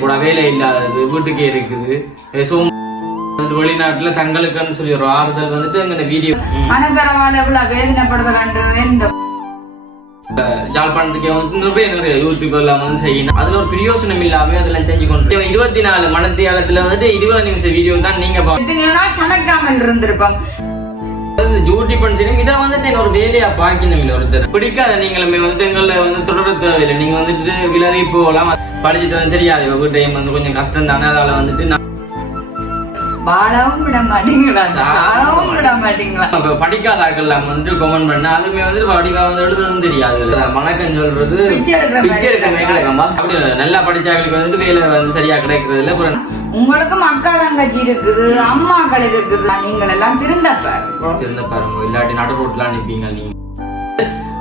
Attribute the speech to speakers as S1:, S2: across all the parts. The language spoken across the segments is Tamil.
S1: கூட வேலை இல்லாதது வீட்டுக்கே இருக்குது. வந்து வெளிநாட்டுல தங்களுக்குன்னு சொல்லி ஒரு ஆறுதல் வந்துட்டு எங்க வீடியோ.
S2: மனதரவால இவ்வளவு வேதனைப்படுத்த கண்டு இந்த
S1: யாழ்ப்பாணத்துக்கு வந்து நிறைய நிறைய யூடியூப் எல்லாம் வந்து செய்யணும் அதுல ஒரு பிரயோசனம் இல்லாம அதெல்லாம் செஞ்சு கொண்டு இருபத்தி நாலு மணத்தியாலத்துல வந்துட்டு இருபது நிமிஷம் வீடியோ தான் நீங்க பா-
S2: எத்தனையோ நாள் சமைக்காமல் இருந்திருப்போம்
S1: ஜூட்டி டியூட்டி பண்ணி இதை வந்துட்டு என்ன ஒரு வேலையா பாக்கணும் ஒருத்தர். பிடிக்காத நீங்களுமே வந்துட்டு எங்களை வந்து தொடர தேவையில்லை. நீங்க வந்துட்டு விலகி போகலாம். படிச்சுட்டு வந்து தெரியாது. டைம் வந்து கொஞ்சம் கஷ்டம் தானே அதால வந்துட்டு நான்
S2: வாழவும் விட மாட்டீங்களா? சாகவும் விட மாட்டீங்களா?
S1: இப்ப படிக்காத ஆட்கள் எல்லாம் வந்துட்டு கமெண்ட் பண்ண அதுமே வந்து படிக்கா வந்து தெரியாது. வணக்கம் சொல்றது
S2: பிச்சை
S1: அப்படி. நல்லா படிச்சாங்களுக்கு வந்துட்டு வேலை வந்து சரியா கிடைக்கிறது இல்லை அப்புறம்
S2: உங்களுக்கும் அக்கா தங்கச்சி இருக்குது அம்மாக்கள் இருக்குது. நீங்கள் எல்லாம் திருந்தப்ப.
S1: இருந்த பாருங்க இல்லாட்டி நடு ரோட்லாம் நிப்பீங்க நீங்க.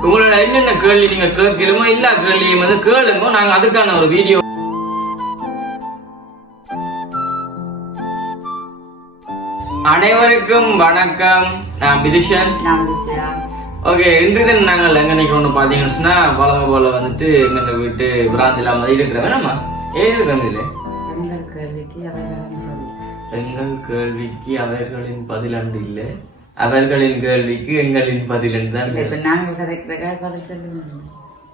S1: உங்களோட என்னென்ன கேள்வி நீங்க கேட்கலுமோ எல்லா கேள்வியும் வந்து கேளுங்க. நாங்க அதுக்கான ஒரு வீடியோ அனைவருக்கும் வணக்கம். நான்
S2: பேசுறேன்.
S1: ஓகே இன்று தினம் நாங்கள் எங்க நிக்கிறோம்னு பாத்தீங்கன்னு சொன்னா பழமை போல வந்துட்டு எங்க வீட்டு பிராந்தில மாதிரி இருக்கிறவன் நம்ம
S2: அவர்களின் பதில்.
S1: எங்கள் கேள்விக்கு அவர்களின் பதில் அன்று இல்லை. அவர்களின் கேள்விக்கு எங்களின் பதில் என்று தான்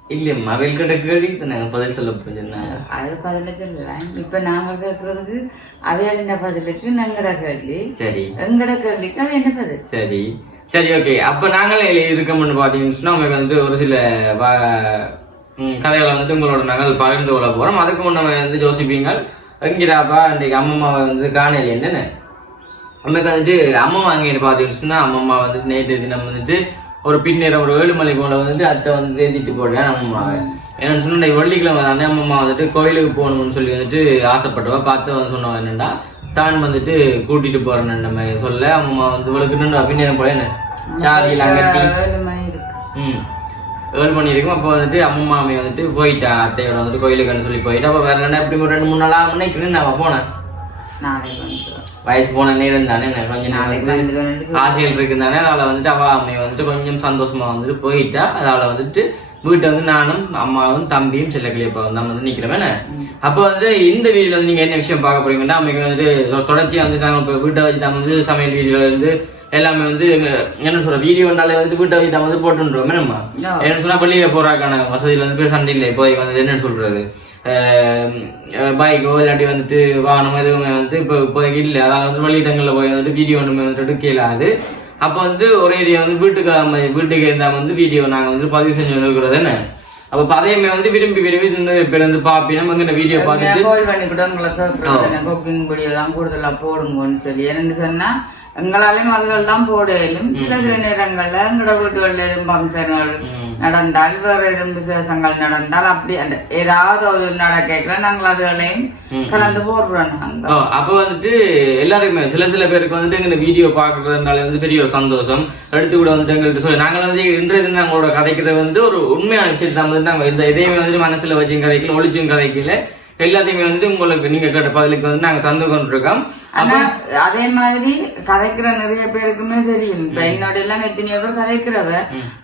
S2: நாங்கள்
S1: இல்லையம்மா அவள்கிட்ட கேள்விக்கு நாங்க பதில் சொல்ல போயிருந்தாங்க
S2: அது பதில சொல்லலாம் இப்ப நாங்கள் கேட்கறதுக்கு அவையாளின பதிலுக்கு எங்கட கேள்வி?
S1: சரி.
S2: எங்கட கேள்விக்கு அவ என்ன பதில்?
S1: சரி. சரி ஓகே. அப்ப நாங்களே இருக்கோம்னு பாத்தீங்கன்னு சொன்னா உங்களுக்கு வந்துட்டு ஒரு சில கதைகளை வந்துட்டு உங்களோட நாங்கள் பகிர்ந்து கொள்ள போறோம். அதுக்கு முன்ன வந்து யோசிப்பீங்க எங்கிடாப்பா இன்றைக்கு அம்மம்மாவை வந்து காணல என்னன்னு? நமக்கு வந்துட்டு அம்மம்மா அங்கே பார்த்தீங்கன்னு அம்மம்மா வந்துட்டு நேற்று தினம் வந்துட்டு ஒரு பின்னேற ஒரு ஏழு மலை போல வந்துட்டு அத்தை வந்து தேத்திட்டு போடுறேன் அம்மம்மாவை. என்னன்னு சொன்னா வெள்ளிக்கிழமை தானே அம்மம்மா வந்துட்டு கோயிலுக்கு போகணும்னு சொல்லி வந்துட்டு ஆசைப்பட்டவா பார்த்து வந்து சொன்னவன் என்னடா தான் வந்துட்டு கூட்டிட்டு போறேன்னு நம்ம சொல்ல அம்மம்மா வந்து இவளுக்கு பின்னேறம் போல என்ன? சாலியெல்லாம் கட்டி.
S2: ஏழு மணி இருக்கு.
S1: ம். ஏழு மணி இருக்கும் அப்போ வந்துட்டு அம்மா மாமி வந்துட்டு போயிட்டா அத்தையோட வந்து கோயிலுக்குன்னு சொல்லி போயிட்டா அப்போ வேற என்ன இப்படி ஒரு ரெண்டு மூணு நாளா நினைக்கிறேன் நான் போனேன். வயசு போன நேரம் தானே நான் கொஞ்சம்
S2: நாளைக்கு
S1: ஆசைகள் இருக்கு தானே அதில் வந்துட்டு அவ அம்மையை வந்துட்டு கொஞ்சம் சந்தோஷமா வந்துட்டு போயிட்டா. அதால வந்துட்டு வீட்டை வந்து நானும் அம்மாவும் தம்பியும் செல்ல கிளியப்பா தான் வந்து நிக்கிறவன் அப்போ வந்து இந்த வீடியோல வந்து நீங்க என்ன விஷயம் பார்க்க போறீங்கன்னா அம்மைக்கு வந்துட்டு தொடர்ச்சியா வந்து நாங்க இப்போ வீட்டை வச்சு தான் வந்து சமையல் வீடியோல இருந்து எல்லாமே வந்து என்ன சொல்ற வீடியோனாலே வந்து வீட்டை வச்சு தான் வந்து போட்டுன்றோமே நம்ம. என்ன சொன்னா வெளியில போறாக்கான வசதியில் வந்து சண்டை இல்லை. இப்போதைக்கு வந்து என்ன சொல்றது? பைக்கோ இல்லாட்டி வந்துட்டு வாகனம் எதுவுமே வந்து இப்போ இப்போதைக்கு இல்லை அதால வந்து வெளியிடங்களில் போய் வந்துட்டு வீடியோ ஒன்றுமே வந்துட்டு எடுக்கலாது அப்போ வந்து ஒரே ஏரியா வந்து வீட்டுக்கு வீட்டுக்கு இருந்தால் வந்து வீடியோ நாங்கள் வந்து பதிவு செஞ்சு இருக்கிறது என்ன அப்போ அதையுமே வந்து விரும்பி விரும்பி பேர் வந்து பார்ப்பி நம்ம இந்த வீடியோ பார்த்துட்டு
S2: கோல் பண்ணி கூட உங்களுக்கு குக்கிங் பொடி எல்லாம் கூடுதலா போடுங்கன்னு சொல்லி என்னன்னு சொன்னா எங்களாலையும் அதுகள் தான் போடையிலும் சில சில நேரங்கள்ல எங்களோட வீட்டுகளிலும் ஃபங்க்ஷன்கள் நடந்தால் வேற எதுவும் விசேஷங்கள் நடந்தால் அப்படி அந்த ஏதாவது ஒரு நடக்கல நாங்கள் அதுகளையும் கலந்து போடுறோம் நாங்க
S1: அப்ப வந்துட்டு எல்லாருக்குமே சில சில பேருக்கு வந்துட்டு எங்க வீடியோ பாக்குறதுனால வந்து பெரிய ஒரு சந்தோஷம். எடுத்து கூட வந்துட்டு எங்களுக்கு சொல்லி நாங்கள் வந்து இன்றைய தினம் நாங்களோட கதைக்கிறது வந்து ஒரு உண்மையான விஷயத்தை வந்து நாங்க இந்த இதையுமே வந்துட்டு மனசுல வச்சும் கதைக்கல ஒளிச்சும் கதைக்கல. எல்லாத்தையுமே வந்துட்டு உங்களுக்கு நீங்க கேட்ட பதிலுக்கு வந்து நாங்க தந்து கொண்டிருக்கோம்.
S2: ஆனா அதே மாதிரி கதைக்கிற நிறைய பேருக்குமே தெரியும். இப்ப என்னோட எல்லாம் எத்தனையோ பேர் கதைக்கிறவ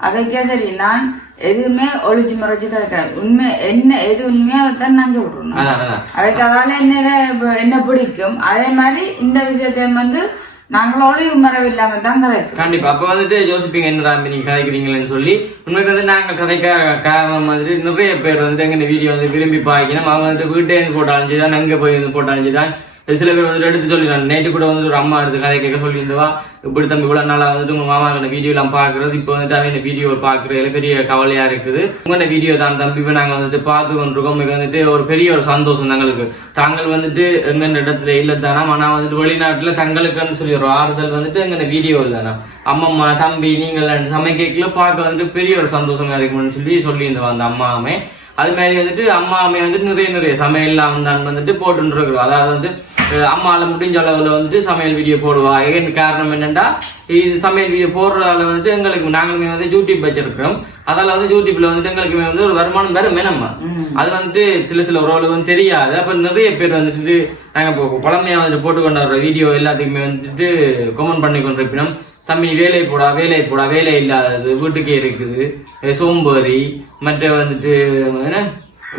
S2: அதைக்கே தெரியும். நான் எதுவுமே ஒளிச்சு மறைச்சு கதைக்கிறேன் உண்மை என்ன எது உண்மையா தான் நான் சொல்றேன். அதுக்கு அதால என்ன என்ன பிடிக்கும். அதே மாதிரி இந்த விஷயத்தையும் வந்து நாங்கள் ஒளிவு மறைவு இல்லாம தான் கதைக்கிறோம்
S1: கண்டிப்பா அப்ப வந்துட்டு யோசிப்பீங்க என்னடா தம்பி நீங்க கதைக்கிறீங்களேன்னு சொல்லி உண்மைக்கு வந்து நாங்க கதைக்க காரணம் மாதிரி நிறைய பேர் வந்துட்டு எங்க வீடியோ வந்து விரும்பி பாய்க்கணும் அவங்க வந்துட்டு வீட்டே இருந்து போட்டாலும் சரி தான் அங்க போய் இருந்து போட்டாலும் சரி தான் சில பேர் வந்துட்டு எடுத்து சொல்லிடுறாங்க. நேற்று கூட வந்துட்டு ஒரு அம்மா எடுத்து கதை கேட்க சொல்லியிருந்தவா இப்படி தம்பி கூட நாளா வந்துட்டு உங்க மாமா கிட்ட வீடியோ எல்லாம் பாக்குறது இப்போ வந்துட்டு அவங்க வீடியோ பார்க்குறதுல பெரிய கவலையா இருக்குது. உங்களோட வீடியோ தான்? தம்பி இப்போ நாங்கள் வந்துட்டு பார்த்து கொண்டிருக்கோம். உங்களுக்கு வந்துட்டு ஒரு பெரிய ஒரு சந்தோஷம் தங்களுக்கு. தாங்கள் வந்துட்டு எங்க இடத்துல இல்லை தானா? ஆனால் வந்துட்டு வெளிநாட்டில் தங்களுக்குன்னு சொல்லி ஒரு ஆறுதல் வந்துட்டு எங்க வீடியோ இல்லைனா அம்மம்மா தம்பி நீங்கள் சமைக்கல பார்க்க வந்துட்டு பெரிய ஒரு சந்தோஷமாக இருக்கும்னு சொல்லி சொல்லியிருந்தவா அந்த அம்மாவுமே அது மாதிரி வந்துட்டு அம்மாமே வந்துட்டு நிறைய நிறைய சமையல்லாம் வந்து வந்துட்டு போட்டுன்னு இருக்கிறோம் அதாவது வந்து அஹ் அம்மால முடிஞ்ச அளவுல வந்துட்டு சமையல் வீடியோ போடுவா. ஏன் காரணம் என்னன்னா இது சமையல் வீடியோ போடுறதால வந்துட்டு எங்களுக்கு நாங்களுமே வந்து யூடியூப் வச்சிருக்கிறோம். அதால வந்து யூடியூப்ல வந்துட்டு எங்களுக்குமே வந்து ஒரு வருமானம் வருமே நம்ம அது வந்துட்டு சில சில உறவுகளுக்கு வந்து தெரியாது. அப்ப நிறைய பேர் வந்துட்டு நாங்க இப்போ பழமையா வந்துட்டு போட்டு கொண்டு வர வீடியோ எல்லாத்துக்குமே வந்துட்டு கமெண்ட் பண்ணி கொண்டிருப்பினோம் தம்பி வேலை போடா வேலை போடா வேலை இல்லாதது வீட்டுக்கே இருக்குது. சோம்பேறி மற்ற வந்துட்டு என்ன?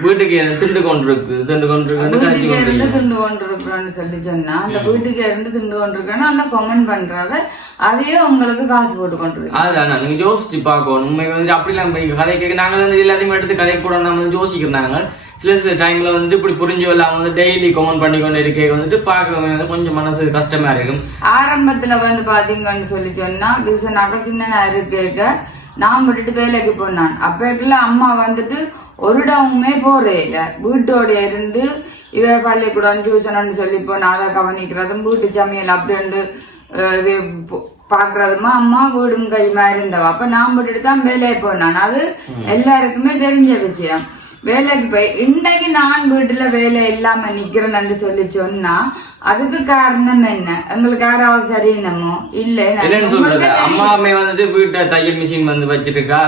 S1: வீட்டுக்கு திண்டு கொண்டிருக்கு திண்டு கொண்டிருக்கு
S2: திண்டு கொண்டிருக்கிறோன்னு சொல்லி சொன்னா அந்த வீட்டுக்கு இருந்து திண்டு கொண்டிருக்கேன்னு அந்த கமெண்ட் பண்றாங்க அதையே உங்களுக்கு காசு போட்டு கொண்டிருக்கு.
S1: அதுதான் நீங்க யோசிச்சு பார்க்கணும். உண்மை வந்து அப்படிலாம் கதை கேட்க நாங்கள் வந்து எல்லாத்தையும் எடுத்து கதை கூட நம்ம யோசிக்கிறாங்க சில சில டைம்ல வந்துட்டு இப்படி புரிஞ்சு இல்லாம வந்து டெய்லி கமெண்ட் பண்ணி கொண்டு இருக்கே வந்துட்டு பார்க்க வந்து கொஞ்சம் மனசு கஷ்டமா இருக்கும்.
S2: ஆரம்பத்துல வந்து பாத்தீங்கன்னு சொல்லி சொன்னா பிசனாக்கள் சின்ன இருக்க நான் விட்டுட்டு வேலைக்கு போனான். அப்பக்குள்ள அம்மா வந்துட்டு ஒரு இடமுமே போறே இல்ல வீட்டோட இருந்து இவ பள்ளிக்கூடம் டியூஷன் சொல்லி போனா அதை கவனிக்கிறதும் வீட்டு சமையல் பு- பாக்குறதுமா அம்மா வீடும் கை மாதிரி இருந்தவ. அப்ப நான் விட்டுட்டு தான் வேலையை போனான். அது எல்லாருக்குமே தெரிஞ்ச விஷயம். வேலைக்கு போய் இன்றைக்கு நான் வீட்டுல வேலை இல்லாம நிக்கிறேன்னு சொல்லி சொன்னா அதுக்கு காரணம் என்ன? எங்களுக்கு யாராவது சரியினமோ இல்ல
S1: சொல்றது? அம்மாமே வந்துட்டு வீட்டை தையல் மிஷின் வந்து வச்சிருக்கா.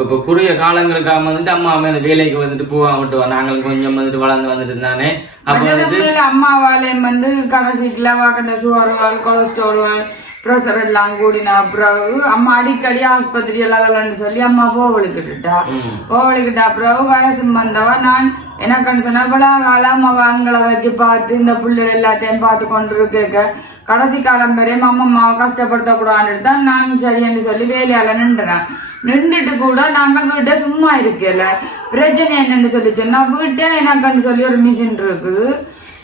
S1: இப்ப குறுகிய காலங்களுக்காக வந்துட்டு அம்மாமே அந்த வேலைக்கு வந்துட்டு போவாங்க விட்டு நாங்களும் கொஞ்சம் வந்துட்டு வளர்ந்து வந்துட்டு இருந்தானே. அப்ப வந்துட்டு
S2: அம்மாவாலையும் வந்து கடைசிக்குல வாக்கந்த சுகர்கள் கொலஸ்ட்ரால்கள் ப்ரெஷர் எல்லாம் கூடின பிறகு அம்மா அடிக்கடி ஆஸ்பத்திரி எல்லாம் சொல்லி அம்மா போவலிக்கிட்டுட்டா போவலிக்கிட்டா பிறகு வயசு வந்தவ நான் எனக்குன்னு சொன்னா காலம் அவ அங்களை வச்சு பார்த்து இந்த புள்ளைகள் எல்லாத்தையும் பார்த்து கொண்டு இருக்க கடைசி காலம் வரையும் அம்மா அம்மாவை கஷ்டப்படுத்தக்கூடாதுன்னு தான் நான் சரின்னு சொல்லி வேலையால நின்றுறேன் நின்றுட்டு கூட நாங்கள் வீட்டை சும்மா இருக்கல. பிரச்சனை என்னன்னு சொல்லி சொன்னா வீட்டை எனக்குன்னு சொல்லி ஒரு மிஷின் இருக்குது.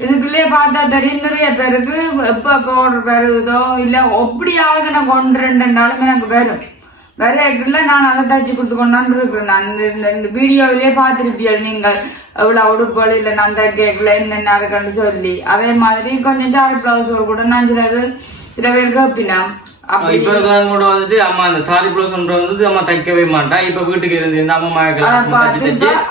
S2: இதுக்குள்ளேயே பார்த்தா தெரியும் நிறைய பேருக்கு எப்போ எப்போ ஆர்டர் வருதோ இல்லை எப்படியாவது நான் கொண்டு ரெண்டுனாலும் எனக்கு வரும். வரையக்குள்ள நான் அதை தச்சு கொடுத்து கொண்டான்னு இருக்கிறேன். நான் இந்த- இந்த வீடியோவிலே பார்த்திருப்பீர்கள் நீங்கள். எவ்வளோ உடுப்புகள் இல்லை நான் தைக்கல என்னென்ன இருக்குன்னு சொல்லி. அதே மாதிரி கொஞ்சம் சாரி பிளவுஸ் கூட நான் சிலது சில பேர் கேப்பினான்
S1: இப்ப கூட வந்துட்டு அம்மா அந்த சாரி ப்ளவுஸ் வந்து அம்மா தைக்கவே மாட்டா. இப்ப வீட்டுக்கு இருந்து அம்மா மயக்கலாம்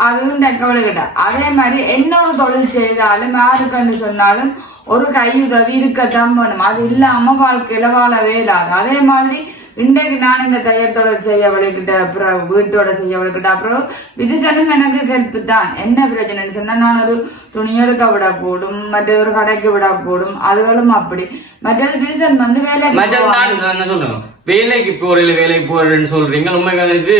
S2: அதுவும் கவலை கிட்ட அதே மாதிரி என்ன ஒரு தொழில் செய்தாலும் யாருக்குன்னு சொன்னாலும் ஒரு கையுதவி இருக்கத்தான் வேணும் அது இல்லாம வாழ்க்கையில வாழவே இல்லாது. அதே மாதிரி இன்றைக்கு நான் இந்த தையல் தொழில் செய்ய வழிகிட்ட அப்புறம் வீட்டோட செய்ய வழிகிட்ட அப்புறம் விதிசனும் எனக்கு ஹெல்ப் தான் என்ன பிரச்சனைன்னு சொன்னா நான் ஒரு துணி எடுக்க விடக்கூடும் மற்ற ஒரு கடைக்கு விடக்கூடும் அதுகளும் அப்படி. மற்றது விதிசன் வந்து வேலைக்கு
S1: வேலைக்கு போறீங்க வேலைக்கு போறேன்னு சொல்றீங்க. உண்மைக்கு வந்துட்டு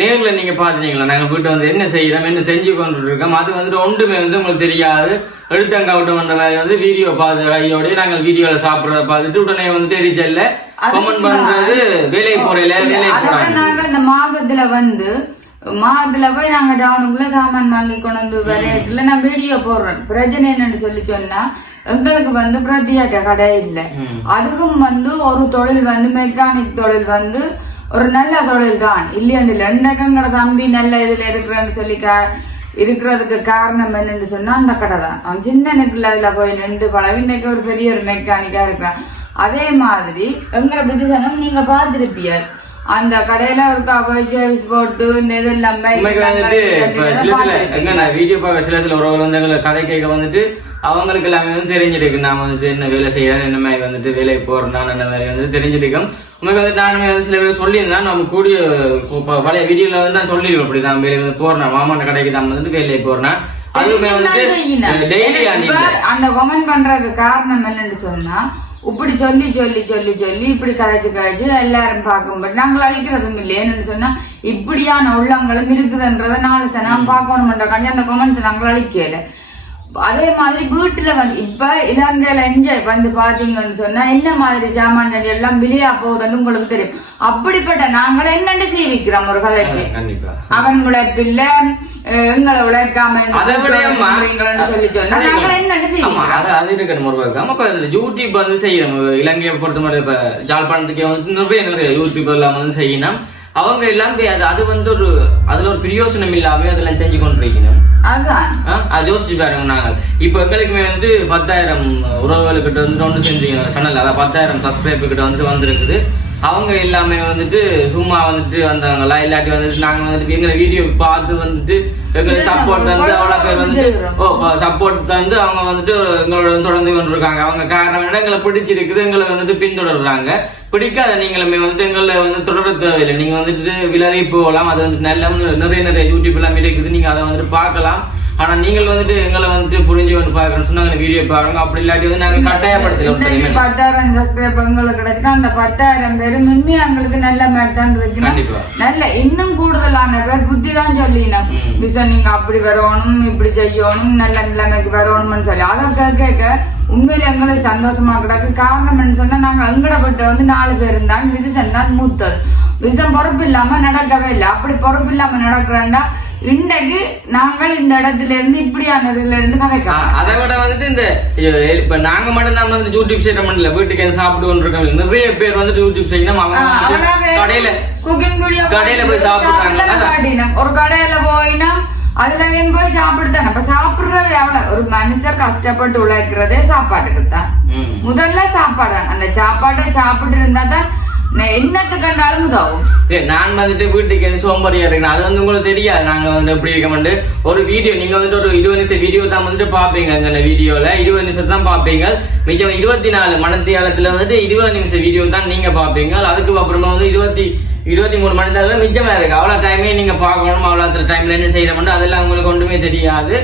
S1: நேர்ல நீங்க பாத்தீங்களா நாங்க வீட்டை வந்து என்ன செய்யறோம்? என்ன செஞ்சு கொண்டு இருக்கோம் அது வந்துட்டு ஒன்றுமே வந்து உங்களுக்கு தெரியாது. எழுத்தங்கவுட்டம் மாதிரி வந்து வீடியோ பார்த்த கையோடய நாங்கள் வீடியோல சாப்பிடுறத பார்த்துட்டு உடனே வந்துட்டு எரிச்சல்ல கமெண்ட் பண்றது வேலைக்கு போறீங்க வேலைக்கு போறாங்க.
S2: நாங்கள் இந்த மாசத்துல வந்து மாதத்துல போய் நாங்க டவுனுக்குள்ள சாமான் வாங்கி கொண்டு வந்து வரையக்குள்ள நான் வீடியோ போடுறேன் பிரச்சனை என்னன்னு சொல்லி சொன்னா எங்களுக்கு வந்து பிரத்யேக கடை இல்லை. அதுக்கும் வந்து ஒரு தொழில் வந்து மெக்கானிக் தொழில் வந்து ஒரு நல்ல தொழில் தான். இல்லையாண்டு இல்லை இன்றைக்குங்கிற தம்பி நல்ல இதுல இருக்கிறேன்னு சொல்லி இருக்கிறதுக்கு காரணம் என்னன்னு சொன்னா அந்த கடை தான். அவன் சின்ன நெக்கில் அதுல போய் நின்று பழகி இன்னைக்கு ஒரு பெரிய ஒரு மெக்கானிக்கா இருக்கிறான். அதே மாதிரி எங்களை பிசிசனும் நீங்க பார்த்திருப்பீங்க அந்த கடையில போய் சர்வீஸ் போட்டு
S1: உண்மைக்கு
S2: எல்லாம்
S1: வந்துட்டு இப்ப சில சில நான் வீடியோ பார்க்க சில சில உறவுகள் வந்து கதை கேட்க வந்துட்டு அவங்களுக்கு எல்லாமே வந்து தெரிஞ்சிருக்கு. நான் வந்துட்டு என்ன வேலை செய்யறேன் என்ன மாதிரி வந்துட்டு வேலைக்கு போறேன் என்ன மாதிரி வந்து தெரிஞ்சிருக்கேன் உண்மைக்கு வந்து நானுமே வந்து சில பேர் சொல்லியிருந்தேன். நம்ம கூடிய பழைய வீடியோல வந்து நான் சொல்லியிருக்கேன். அப்படி நான் வேலைக்கு வந்து போறேன் மாமான கடைக்கு நான் வந்துட்டு வேலைக்கு போறேன் அதுவுமே வந்துட்டு
S2: அந்த கமெண்ட் பண்றதுக்கு காரணம் என்னன்னு சொன்னா இப்படி சொல்லி சொல்லி சொல்லி சொல்லி இப்படி கதைச்சு கதைச்சு எல்லாரும் பார்க்கும்போது நாங்கள் அழிக்கிறதும் இல்லை. சொன்னா இப்படியான உள்ளங்களும் இருக்குதுன்றத நாலு சனம் பார்க்கணும்ன்றக்காண்டி அந்த கமெண்ட்ஸ் நாங்கள் அழிக்கல. அதே மாதிரி வீட்டுல வந்து இப்ப இலங்கையில என்ஜாய் வந்து பாத்தீங்கன்னு சொன்னா என்ன மாதிரி சாமான் எல்லாம் விலையா போகுதுன்னு உங்களுக்கு தெரியும். அப்படிப்பட்ட நாங்கள் என்னென்று சீவிக்கிறோம் ஒரு கதைக்கு? அவன் உழைப்பில்ல எங்களை உழைக்காம சொல்லி சொன்னா நாங்கள் என்ன
S1: ஆமா,
S2: செய்வோம்
S1: அது இருக்கணும் ஒரு பக்கம் யூடியூப் வந்து செய்யணும். இலங்கையை பொறுத்த மாதிரி இப்ப ஜாழ்ப்பாணத்துக்கு வந்து நிறைய நிறைய யூடியூப் எல்லாம் வந்து செய்யணும். அவங்க எல்லாம் அது வந்து ஒரு அதுல ஒரு பிரயோசனம் இல்லாம அதெல்லாம் செஞ்சு கொண்டிருக்கணும்.
S2: அதுதான்
S1: யோசிச்சு பாருங்க நாங்கள். இப்போ எங்களுக்குமே வந்து பத்தாயிரம் உறவுகள் கிட்ட வந்து ஒன்று செஞ்சீங்க சேனல் அதாவது பத்தாயிரம் சப்ஸ்கிரைபர் கிட்ட வந்து வந்திருக்குது. அவங்க எல்லாமே வந்துட்டு சும்மா வந்துட்டு வந்தாங்களா? இல்லாட்டி வந்துட்டு நாங்க வந்துட்டு எங்களை வீடியோ பார்த்து வந்துட்டு எங்களுக்கு சப்போர்ட் தந்து அவ்வளோ பேர் வந்து ஓ சப்போர்ட் தந்து அவங்க வந்துட்டு எங்களோட தொடர்ந்து கொண்டிருக்காங்க. அவங்க காரணம் என்ன எங்களை பிடிச்சிருக்குது எங்களை வந்துட்டு பின்தொடர்றாங்க. பிடிக்காத நீங்களுமே வந்துட்டு எங்களை வந்து தொடர தேவையில்லை. நீங்க வந்துட்டு விலகி போகலாம். அது வந்து நல்ல நிறைய நிறைய யூடியூப் எல்லாம் இருக்குது. நீங்க அதை வந்துட்டு பார்க்கலாம். ஆனா நீங்கள் வந்துட்டு எங்களை வந்துட்டு புரிஞ்சு வந்து பாக்குறோம்னு சொன்னாங்க வீடியோ பாருங்க. அப்படி இல்லாட்டி வந்து நாங்க கட்டாயப்படுத்தல.
S2: பத்தாயிரம் சப்ஸ்கிரைப் உங்களுக்கு அந்த பத்தாயிரம் பேரும் உண்மையா எங்களுக்கு நல்ல மேட் தான் இருக்குன்னா. நல்ல இன்னும் கூடுதலான பேர் புத்தி தான் சொல்லினோம் நீங்க அப்படி வரணும் இப்படி செய்யணும் நல்ல நிலைமைக்கு வரணும்னு சொல்லி. அதை கேட்க உண்மையில எங்களுக்கு சந்தோஷமா கிடக்கு. காரணம் என்ன சொன்னா நாங்க எங்கடப்பட்ட வந்து நாலு பேர் தான் விதிசன் தான் மூத்தது. விதிசன் பொறுப்பு இல்லாம நடக்கவே இல்லை. அப்படி பொறுப்பு இல்லாம நடக்கிறேன்னா இன்றைக்கு நாங்கள் இந்த இடத்துல இருந்து இப்படியான இதுல இருந்து கதைக்கலாம்
S1: அதை விட வந்துட்டு இந்த இப்ப நாங்க மட்டும் தான் வந்து யூடியூப் செய்யற பண்ணல வீட்டுக்கு சாப்பிட்டு இருக்கோம் நிறைய பேர் வந்துட்டு யூடியூப் செய்யணும். அவங்க கடையில
S2: குக்கிங் வீடியோ
S1: கடையில போய் சாப்பிடுறாங்க.
S2: ஒரு கடையில போயினா அதுல வேணும் போய் சாப்பிடுதானே அப்ப சாப்பிடுறது எவ்வளவு ஒரு மனுஷர் கஷ்டப்பட்டு உழைக்கிறதே சாப்பாட்டுக்கு தான். முதல்ல சாப்பாடு அந்த சாப்பாட்டை சாப்பிட்டு இருந்தா தான் என்னத்துக்கு கண்டாலும் உதவும்
S1: நான் வந்துட்டு வீட்டுக்கு வந்து சோம்பறியா இருக்கேன் அது வந்து உங்களுக்கு தெரியாது. நாங்க வந்து எப்படி இருக்கமெண்டு ஒரு வீடியோ நீங்க வந்துட்டு ஒரு இருபது நிமிஷம் வீடியோ தான் வந்துட்டு பாப்பீங்க அந்த வீடியோல இருபது நிமிஷம் தான் பாப்பீங்க மிச்சம் இருபத்தி நாலு மணத்தியாலத்துல வந்துட்டு இருபது நிமிஷம் வீடியோ தான் நீங்க பாப்பீங்க அதுக்கு அப்புறமா வந்து இருபத்தி இருபத்தி மூணு மணி நேரம் மிச்சமா இருக்கு. அவ்வளவு டைமே நீங்க பார்க்கணும். அவ்வளவு டைம்ல என்ன செய்யறோம்னு அதெல்லாம் உங்களுக்கு ஒன்றுமே தெரியாது.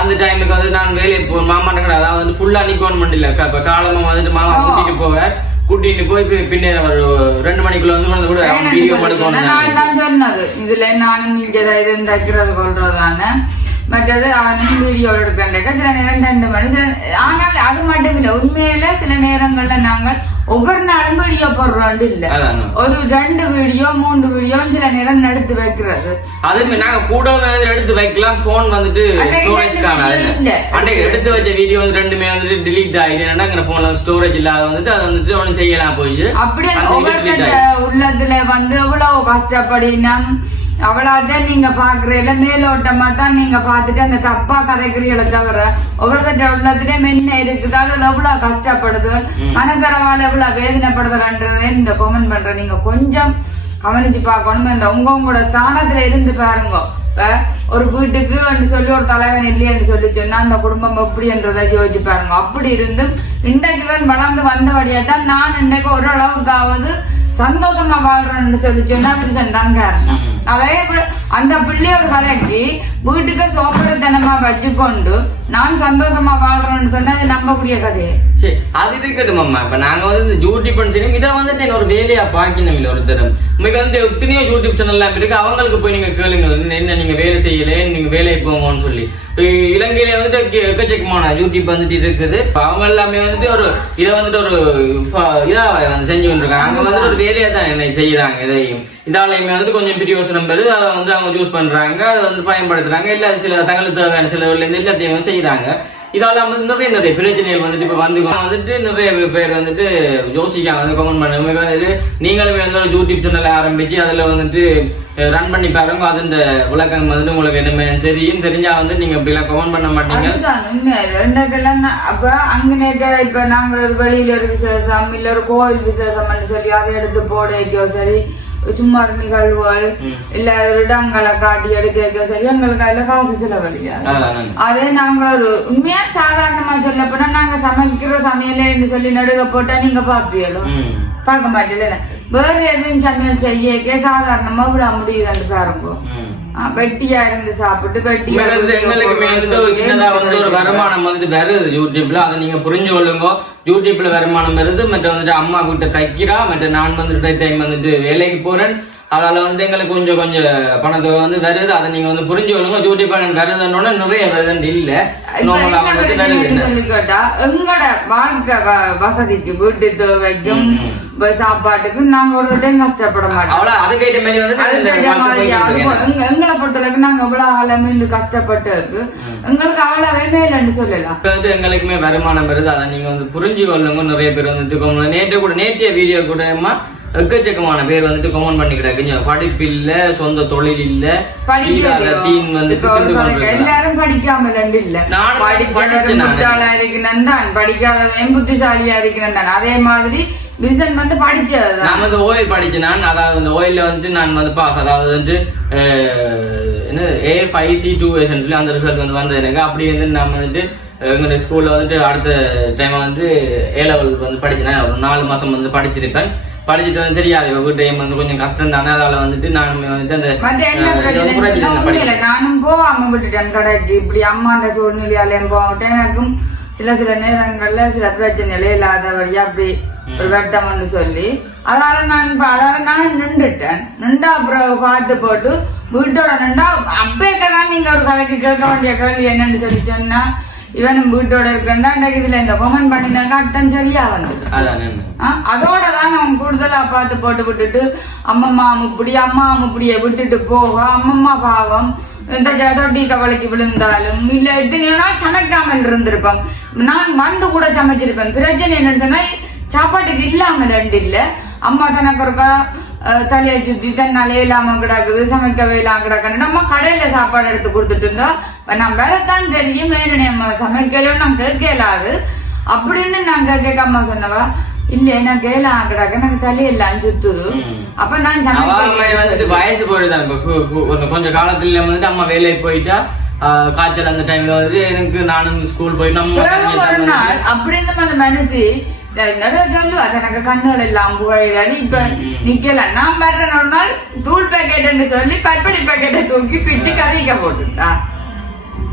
S1: அந்த டைமுக்கு வந்து நான் வேலையை போ மாமா கடை அதாவது வந்து ஃபுல்லா நிக்கணும் இல்ல. பண்ணல இப்ப காலமா வந்துட்டு மாமா கூட்டிட்டு போவேன் கூட்டிட்டு போய் பி- பின்னர் ஒரு ரெண்டு மணிக்குள்ள வந்து கொண்டு கூட வீடியோ மட்டும்
S2: நான் தான் சொன்னது. இதுல நானும் நீங்க இது தைக்கிறது கொள்றதான? மற்றது அவனும் வீடியோ எடுக்கின்றக்க சில நேரம் ரெண்டு மணி சில ஆனால் அது மட்டும் இல்லை உண்மையில சில நேரங்கள்ல நாங்கள் ஒவ்வொரு நாளும் வீடியோ போடுறோம் இல்ல. ஒரு ரெண்டு வீடியோ மூன்று வீடியோ சில நேரம் எடுத்து வைக்கிறது.
S1: அதுமே நாங்க கூட எடுத்து வைக்கலாம். போன் வந்துட்டு
S2: அன்னைக்கு
S1: ஸ்டோரேஜ். அன்றைக்கு எடுத்து வச்ச வீடியோ வந்து ரெண்டுமே வந்துட்டு delete ஆயிடுது ஏன்னா போன்ல ஸ்டோரேஜ் இல்லாத வந்துட்டு அது வந்துட்டு ஒன்றும் செய்யலாம் போயிடுச்சு.
S2: அப்படி அந்த
S1: அது delete
S2: ஒவ்வொருத்தர்
S1: ஆயிடுச்சு.
S2: உள்ளத்துல வந்து எவ்வளவு கஷ்டப்படினம் அவ்வளவுதான் நீங்க பாக்குறீல மேலோட்டமா தான் நீங்க பாத்துட்டு அந்த தப்பா கதைக்கிறீங்கள தவிர ஒவ்வொருத்தர் உள்ளத்துல மென்ன இருக்குது அதுல எவ்வளவு கஷ்டப்படுது மனதரவால எவ்வளவு வேதனைப்படுதுன்றதை இந்த கமெண்ட் பண்ற நீங்க கொஞ்சம் கவனிச்சு பார்க்கணும். இந்த உங்க உங்களோட ஸ்தானத்துல இருந்து பாருங்க. ஒரு வீட்டுக்கு என்று சொல்லி ஒரு தலைவன் இல்லையென்று சொல்லி சொன்னா அந்த குடும்பம் எப்படி என்றதை யோசிச்சு பாருங்க. அப்படி இருந்து இன்றைக்கு இவன் வளர்ந்து வந்தபடியா தான் நான் இன்றைக்கு ஓரளவுக்காவது சந்தோஷமா வாழ்றேன்னு சொல்லி சொன்னா வின்சன் தான் காரணம். அதே அந்த பிள்ளை ஒரு கதைக்கு வீட்டுக்கு சோப்பரத்தனமா வச்சுக்கொண்டு நான் சந்தோஷமா வாழ்றேன்னு சொன்னா அது நம்பக்கூடிய கதையே.
S1: சரி அது இருக்கட்டும் அம்மா. இப்ப நாங்க வந்து இந்த யூடியூப் செய்யணும் இதை வந்துட்டு என்ன ஒரு வேலையா பாக்கணும் இல்ல ஒருத்தர். உங்களுக்கு வந்து எத்தனையோ யூடியூப் சேனல் எல்லாம் இருக்கு. அவங்களுக்கு போய் நீங்க கேளுங்க. என்ன நீங்க வேலை செய்யல நீங்க வேலைக்கு போங்கன்னு சொல்லி. இலங்கையில வந்துட்டு எக்கச்சக்கமான யூடியூப் வந்துட்டு இருக்குது. இப்ப அவங்க எல்லாமே வந்துட்டு ஒரு இதை வந்துட்டு ஒரு இதா வந்து செஞ்சு கொண்டிருக்காங்க. அங்க வந்துட்டு ஒரு வேலையா தான் என்ன செய்யறாங்க இதையும். இதாலையுமே வந்து கொஞ்சம் பிரியோசனம் பெறுது அதை வந்து அவங்க யூஸ் பண்றாங்க அதை வந்து பயன்படுத்துறாங்க. இல்ல சில தங்களுக்கு தேவையான சிலவர்கள் இருந்து எல்லாத்தையும் வந்து செய்யறாங்க இதால வந்து நிறைய நிறைய பிரச்சனைகள் வந்துட்டு இப்ப வந்து வந்துட்டு நிறைய பேர் வந்துட்டு யோசிக்காங்க வந்து கமெண்ட் பண்ணுங்க. வந்துட்டு நீங்களுமே வந்து ஒரு யூடியூப் சேனல் ஆரம்பிச்சு அதுல வந்துட்டு ரன் பண்ணி பாருங்க. அதன் விளக்கம் வந்துட்டு உங்களுக்கு என்னமே தெரியும். தெரிஞ்சா வந்து நீங்க இப்படி எல்லாம் கமெண்ட் பண்ண மாட்டீங்க.
S2: அதுதான் அப்ப அங்கனேக்க இப்ப நாங்க ஒரு வெளியில ஒரு விசேஷம் இல்ல ஒரு கோவில் விசேஷம் சொல்லி அதை எடுத்து போடைக்கோ சரி சும்மா நிகழ்வுகள். இல்ல இடங்களை காட்டி எடுக்க சரி எங்களுக்கு அதுல காசு செலவழியாது அதே நாங்க ஒரு உண்மையா சாதாரணமா சொல்ல போனா நாங்க சமைக்கிற சமையல்னு சொல்லி நடுக போட்டா நீங்க பாப்பீங்களோ
S1: ம்.
S2: பார்க்க மாட்டேல வேற எதுவும் சமையல் செய்யக்கே சாதாரணமா விட முடியுதுன்னு பாருங்க
S1: ம்.
S2: ஆ, வெட்டியா இருந்து சாப்பிட்டு வெட்டியா
S1: வந்து வந்துட்டு ஒரு வந்து வருமானம் வந்துட்டு வருது யூடியூப்ல அதை நீங்க புரிஞ்சு கொள்ளுங்க யூடியூப்ல வருமானம் வருது மற்ற வந்துட்டு அம்மா கிட்ட தைக்கிறா மற்ற நான் வந்துட்டு டைம் வந்துட்டு வேலைக்கு போறேன். அதால வந்து எங்களுக்கு கொஞ்சம் கொஞ்சம் பணத்தொகை வந்து வருது. அதை நீங்க வந்து புரிஞ்சு கொள்ளுங்க யூடியூப் வருதுன்னு நிறைய வருதுன்னு இல்ல.
S2: கேட்டா எங்கட வாழ்க்கை வசதிக்கு வீட்டு தேவைக்கும் சாப்பாட்டுக்கும் நாங்க ஒரு டைம் கஷ்டப்பட மாட்டோம்.
S1: அதுக்கேற்ற
S2: மாதிரி
S1: இருக்கு.
S2: எங்க- எங்களை பொறுத்தளவுக்கு நாங்க எவ்வளவு ஆழமே இருந்து கஷ்டப்பட்டு எங்களுக்கு அவ்வளவே மேலன்னு சொல்லலாம்
S1: வந்து எங்களுக்குமே வருமானம் வருது. அதை நீங்க வந்து புரிஞ்சு கொள்ளுங்க நிறைய பேர் வந்துட்டு நேற்று கூட நேற்றைய வீடியோ கூட அம்மா எக்கச்சக்கமான பேர் வந்துட்டு கமெண்ட் பண்ணி கிடக்குங்க. படிப்பு இல்ல சொந்த தொழில் இல்ல. தீராத தீன் வந்துட்டு.
S2: எல்லாரும் படிக்காம ரெண்டு இல்ல.
S1: நானும் நானு.
S2: புத்தாளா இருக்கணும் தான். படிக்காதவன் புத்திசாலியா இருக்கணும் தான். அதே மாதிரி விசன் வந்து படிச்சதுதான்
S1: நான் வந்து ஓயில் படிச்சேன் நான். அதாவது அந்த ஓயில வந்துட்டு நான் வந்து பாஸ் அதாவது வந்து என்ன ஏ ஃபைவ் சி டூ சொல்லி அந்த ரிசல்ட் வந்து வந்தது எனக்கு. அப்படி வந்து நான் வந்துட்டு எங்களுடைய ஸ்கூல்ல வந்துட்டு அடுத்த டைம் வந்து ஏ லெவல் வந்து படிச்சேன். ஒரு நாலு மாசம் வந்து படிச்சிருப்பேன். படிச்சுட்டு வந்து தெரியாது. இவ வீட்டையும் வந்து கொஞ்சம் கஷ்டம் தானே. அதால வந்துட்டு நான் வந்துட்டு அந்த.
S2: நானும் போகாம விட்டுட்டேன் கடைக்கு. இப்படி அம்மா அந்த சூழ்நிலையாலையும் போகட்டேன். எனக்கும் சில சில நேரங்கள்ல சில பிரச்சனைகளே இல்லாத வழியா அப்படி ஒரு வெட்டம்னு சொல்லி அதனால நான் இப்ப அதனால நானும் நின்றுட்டேன். நின்றா அப்புறம் பார்த்து போட்டு வீட்டோட நின்றா அப்பேக்கதான் நீங்க ஒரு கதைக்கு கேட்க வேண்டிய கேள்வி என்னன்னு சொல்லி சொன்னா இவனும் வீட்டோட இருக்கா இதுல இந்த கொமன் பண்ணினாங்க அர்த்தம் சரியா. ஆ, அதோட தான் அவன் கூடுதலா பார்த்து போட்டு விட்டுட்டு அம்மம்மா இப்படி அம்மா இப்படிய விட்டுட்டு போக அம்மம்மா பாவம் தொட்டி கவலைக்கு விழுந்தாலும் இல்ல. இத்தனை நாள் சமைக்காமல் இருந்திருப்போம் நான் மந்து கூட சமைச்சிருப்பேன். பிரச்சனை என்னன்னு சொன்னா சாப்பாட்டுக்கு இல்லாமல் ரெண்டு இல்ல. அம்மா தனக்கு ஒருக்கா தலையை சுத்தி தன்னாலே இல்லாம கிடக்குது சமைக்கவே இல்லாம கிடக்குன்னு அம்மா கடையில சாப்பாடு எடுத்து கொடுத்துட்டு இருந்தோம் இப்ப நான் வரத்தான் தெரியும் மேலே நம்ம சமைக்கலும் நான் கேட்கலாது. அப்படின்னு நாங்க கேட்காம சொன்னவா? இல்ல நான் கேள கிடக்க எனக்கு தலையெல்லாம் சுத்துது. அப்ப நான்
S1: வந்துட்டு வயசு போயிடுதான் கொஞ்சம் காலத்துல வந்துட்டு அம்மா வேலைக்கு போயிட்டா காய்ச்சல் அந்த டைம்ல வந்துட்டு எனக்கு நானும் ஸ்கூல் போய் நம்ம
S2: ஒரு நாள் அப்படின்னு அந்த மனசு நிறைய சொல்லுவா எனக்கு கண்ணுகள் எல்லாம் புகையிறாடி இப்ப நிக்கல நான் வர்றேன் ஒரு நாள் தூள் பேக்கெட்னு சொல்லி பற்படி பேக்கெட்டை தூக்கி பிச்சு கறிக்க போட்டுட்டா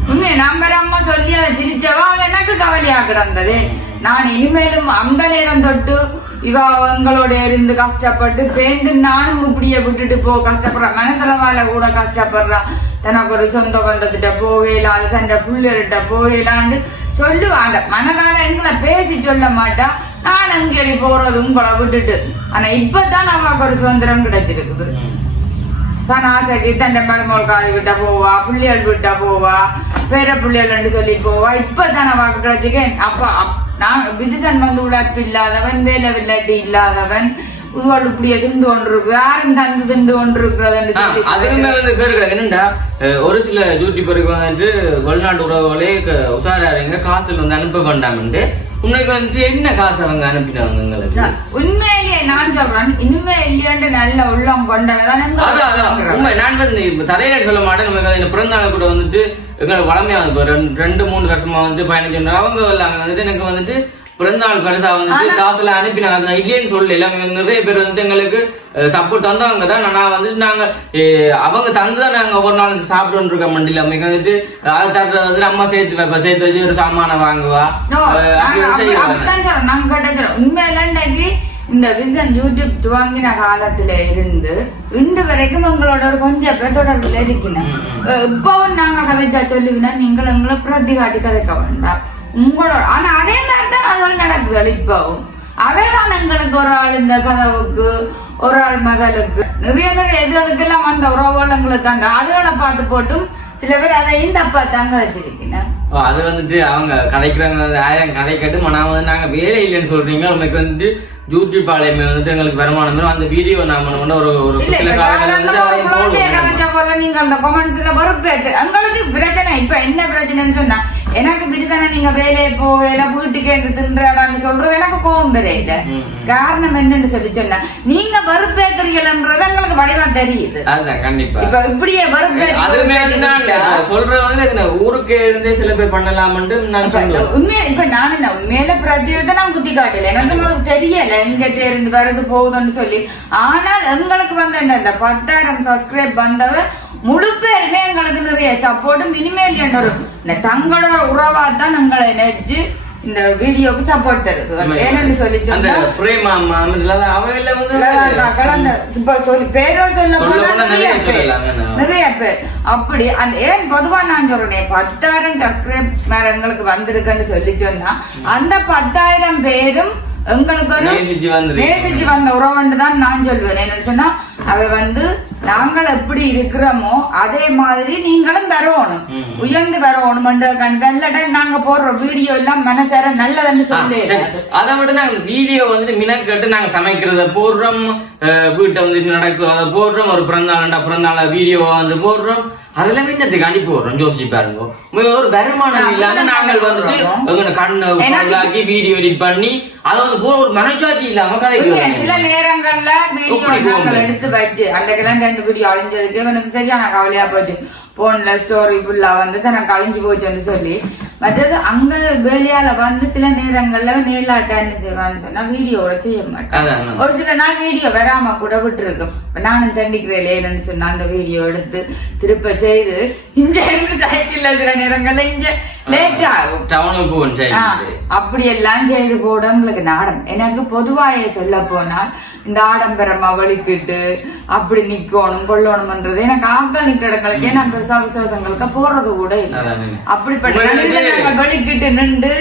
S2: உண்மை நம்பர் அம்மா சொல்லி அதை சிரிச்சவா அவள் எனக்கு கவலையா கிடந்தது நான் இனிமேலும் அந்த நேரம் தொட்டு இவ அவங்களோட இருந்து கஷ்டப்பட்டு பேந்து நானும் இப்படியே விட்டுட்டு போ கஷ்டப்படுறேன் மனசளவால கூட கஷ்டப்படுறா. தனக்கு ஒரு சொந்த பந்தத்திட்ட போகல அது தன் பிள்ளைகிட்ட போகலான்னு சொல்லுவாங்க. மனதால எங்களை பேசி சொல்ல மாட்டா. நான் அங்கேடி போறது உங்களை விட்டுட்டு. ஆனா இப்பதான் நமக்கு ஒரு சுதந்திரம் கிடைச்சிருக்குது. தன் ஆசைக்கு தண்ட மருமகள் காய் விட்டா போவா பிள்ளைகள் விட்டா போவா பேர பிள்ளைகள் சொல்லி போவா. இப்பதான் நான் வாக்கு கிடைச்சிக்கேன் அப்ப அப்- நான் விதிசன் வந்து உழைப்பு இல்லாதவன் வேலை வில்லாட்டி இல்லாதவன். உருவாள் இப்படியே திண்டு ஒன்று இருக்கு யாரும் தந்து திண்டு ஒன்று இருக்கிறதுன்னு சொல்லி
S1: அதுவுமே வந்து கேடு கிடக்கு என்னண்டா ஒரு சில யூடியூபருக்கு வந்துட்டு வெளிநாட்டு உறவுகளே க- உஷாராருங்க காசுல வந்து அனுப்ப வேண்டாம்னு உனக்கு வந்துட்டு என்ன காசு அவங்க அனுப்பினவங்க எங்களுக்கு?
S2: உண்மையிலேயே நான் சொல்றேன் இனிமே இல்லையாண்டு நல்ல உள்ளம்
S1: அதான் அதான். உண்மை நான் வந்து தரையில சொல்ல மாட்டேன். நமக்கு இந்த பிறந்த நாள் கூட வந்துட்டு எங்களுக்கு வளமையா வந்து ரெண்டு மூணு வருஷமா வந்துட்டு பயணம் சொன்னாங்க அவங்க வந்துட்டு எனக்கு வந்துட்டு பிறந்த நாள் பரிசா வந்துட்டு காசுல அனுப்பினாங்க. அது நான் இல்லைன்னு சொல்லல நிறைய பேர் வந்துட்டு எங்களுக்கு சப்போர்ட் தந்தவங்க தான். நான் வந்துட்டு நாங்க அவங்க தந்துதான் நாங்க ஒவ்வொரு நாள் வந்து சாப்பிட்டு இருக்க மண்டியில. அம்மைக்கு வந்துட்டு அதை தர வந்துட்டு அம்மா சேர்த்து வைப்பா. சேர்த்து வச்சு ஒரு சாமான வாங்குவா. வந்து.
S2: உண்மையில இந்த விசன் யூடியூப் துவங்கின காலத்துல இருந்து இன்று வரைக்கும் உங்களோட ஒரு கொஞ்சம் பேர் தொடர்புல இருக்கணும். இப்பவும் நாங்க கதைச்சா சொல்லுவினா நீங்கள் எங்களை பிரதி காட்டி கதைக்க வேண்டாம். உங்களோட ஆனா அதே மாதிரி தான் அதுவும் நடக்குது இப்பவும் அதேதான் எங்களுக்கு ஒரு ஆள் இந்த கதவுக்கு ஒரு ஆள் மதலுக்கு. நிறைய நிறைய எதுகளுக்கெல்லாம் அந்த உறவுகள் எங்களுக்கு தாங்க அதுகளை பார்த்து போட்டும் சில பேர் அதை இந்த அப்பா தாங்க வச்சிருக்கீங்க
S1: ஓ, அது வந்துட்டு அவங்க கதைக்கிறாங்க ஆயிரம் கதை கட்டும் நான் வந்து நாங்க வேலை இல்லைன்னு சொல்றீங்க. உங்களுக்கு வந்துட்டு யூடியூப் ஆலயமே வந்துட்டு எங்களுக்கு வருமானம் வரும். அந்த வீடியோ நாம வந்து ஒரு ஒரு
S2: இல்ல
S1: சில
S2: போல நீங்க அந்த commentsல வெறுப்பேத்து. உங்களுக்கு பிரச்சனை இப்ப என்ன பிரச்சனைன்னு சொன்னா எனக்கு பிரிசனை நீங்க வேலையை போகல வீட்டுக்கு என்று தின்றாடான்னு சொல்றது எனக்கு கோபம் பெரிய இல்ல. காரணம் என்னன்னு சொல்லி சொன்னா நீங்க வெறுப்பேத்துறீங்கன்றது எங்களுக்கு வடிவா தெரியுது.
S1: அதுதான் கண்டிப்பா.
S2: இப்ப இப்படியே வெறுப்பேத்தி
S1: சொல்றது வந்து ஊருக்கு இருந்தே சில பேர் பண்ணலாம்னு நான் சொல்லுவேன்.
S2: உண்மையா இப்ப நான் என்ன உண்மையில பிரதியோட நான் குத்தி காட்டல எனக்கு அது தெரியல எங்க இருந்து வருது போகுதுன்னு சொல்லி. ஆனால் எங்களுக்கு வந்து இந்த- இந்த பத்தாயிரம் சப்ஸ்கிரைப் வந்தவர் முழு பேருமே எங்களுக்கு நிறைய சப்போர்ட்டும் இனிமேல் என்ற இந்த தங்களோட உறவா தான் எங்களை நினைச்சு இந்த வீடியோக்கு சப்போர்ட் தருது. ஏன்னு சொல்லி சொன்னா
S1: பிரேமா அம்மா அவ எல்லாம் வந்து
S2: கலந்த இப்ப சொல்லி பேரோடு சொல்ல
S1: சொல்ல
S2: போனா
S1: போனா
S2: நிறைய
S1: நிறைய
S2: பேர்.
S1: சொல்லலாம், என்ன?
S2: நிறைய பேர். அப்படி அந்த ஏன் பொதுவா நான் சொல்றேன் பத்தாயிரம் சப்ஸ்கிரைப் எங்களுக்கு வந்திருக்குன்னு சொல்லி சொன்னா அந்த பத்தாயிரம் பேரும் எங்களுக்கு ஒரு
S1: நேசிச்சு
S2: வந்த உறவுன்னு தான் நான் சொல்லுவேன் என்ன சொன்னா அவ வந்து நாங்கள் எப்படி இருக்கிறோமோ அதே மாதிரி நீங்களும் வரணும். உயர்ந்து வரணும் கண்டல்லட நாங்க போடுற வீடியோ எல்லாம் மனசார நல்லதுன்னு சொல்லி.
S1: அதை விட நாங்க வீடியோ வந்துட்டு மினக்கட்டு நாங்க சமைக்கிறத போடுறோம். வீட்டை வந்துட்டு நடக்கும் அதை போடுறோம். ஒரு பிறந்தாளண்டா பிறந்தாள வீடியோ வந்து போடுறோம். அதுல விண்ணத்துக்கு அனுப்பி போடுறோம்? யோசிச்சு பாருங்க. ஒரு வருமானம் இல்லாம நாங்கள் வந்துட்டு எங்க கண்ணை வீடியோ எடிட் பண்ணி அதை வந்து போற ஒரு மனசாட்சி இல்லாம கதைக்கு
S2: சில நேரங்கள்ல வீடியோ? எடுத்து வச்சு அன்றைக்கெல்லாம் ரெண்டு ரெண்டு வீடியோ அழிஞ்சதுக்கு எனக்கு சரியான கவலையா போச்சு. போன்ல ஸ்டோரி ஃபுல்லா வந்து தனக்கு அழிஞ்சு போச்சுன்னு சொல்லி. மற்றது அங்க வேலையால வந்து சில நேரங்கள்ல நேலாட்ட என்ன செய்வான்னு சொன்னா வீடியோட செய்ய மாட்டேன். ஒரு சில நாள் வீடியோ வராம கூட விட்டுருக்கும். நானும் தண்டிக்கிறேன் இல்லைன்னு சொன்னா அந்த வீடியோ எடுத்து திருப்ப செய்து இருந்து சைக்கிள்ல சில நேரங்கள்ல இங்க லேட் ஆகும். அப்படி எல்லாம் செய்து போட உங்களுக்கு நாடம். எனக்கு பொதுவாய சொல்ல போனால் இந்த ஆடம்பரமா வலிக்கிட்டு அப்படி நிக்கணும் கொள்ளணும்ன்றது எனக்கு ஆக்கள் இடங்களுக்கு நான் பெருசா விசேஷங்களுக்கு போறது கூட இல்லை. அப்படிப்பட்ட நாங்க நின்று